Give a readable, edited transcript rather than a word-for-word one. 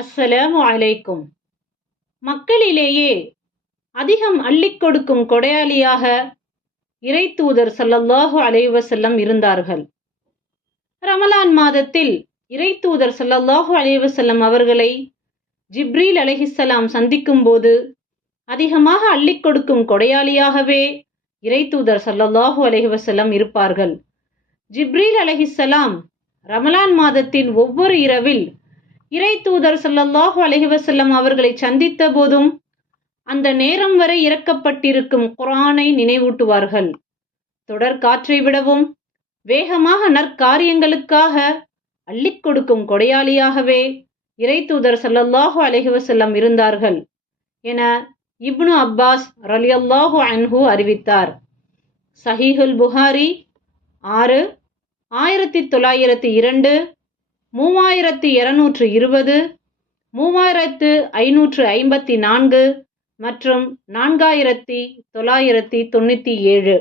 அஸ்ஸலாமு அலைக்கும். மக்களிலேயே அதிகம் அள்ளிக் கொடுக்கும் கொடையாளியாக இறைத்தூதர் ஸல்லல்லாஹு அலைஹி வஸல்லம் இருந்தார்கள். ரமலான் மாதத்தில் இறைத்தூதர் ஸல்லல்லாஹு அலைஹி வஸல்லம் அவர்களை ஜிப்ரீல் அலைஹிஸ்ஸலாம் சந்திக்கும் போது அதிகமாக அள்ளிக் கொடுக்கும் கொடையாளியாகவே இறைத்தூதர் ஸல்லல்லாஹு அலைஹி வஸல்லம் இருப்பார்கள். ஜிப்ரீல் அலைஹிஸ்ஸலாம் ரமலான் மாதத்தின் ஒவ்வொரு இரவில் இறைத்தூதர் ஸல்லல்லாஹு அலைஹி வஸல்லம் அவர்களை சந்தித்த போதும் அந்த நேரம் வரை இறக்கப்பட்டிருக்கும் குர்ஆனை நினைவூட்டுவார்கள். தொடர் காற்றை விடவும் வேகமாக நற்காரியங்களுக்காக அள்ளிக் கொடுக்கும் கொடையாளியாகவே இறைத்தூதர் ஸல்லல்லாஹு அலைஹி வஸல்லம் இருந்தார்கள் என இப்னு அப்பாஸ் ரலியல்லாஹு அன்ஹு அறிவித்தார். சஹீஹுல் புகாரி 6, 1902, 3220, 3554 மற்றும் 4997.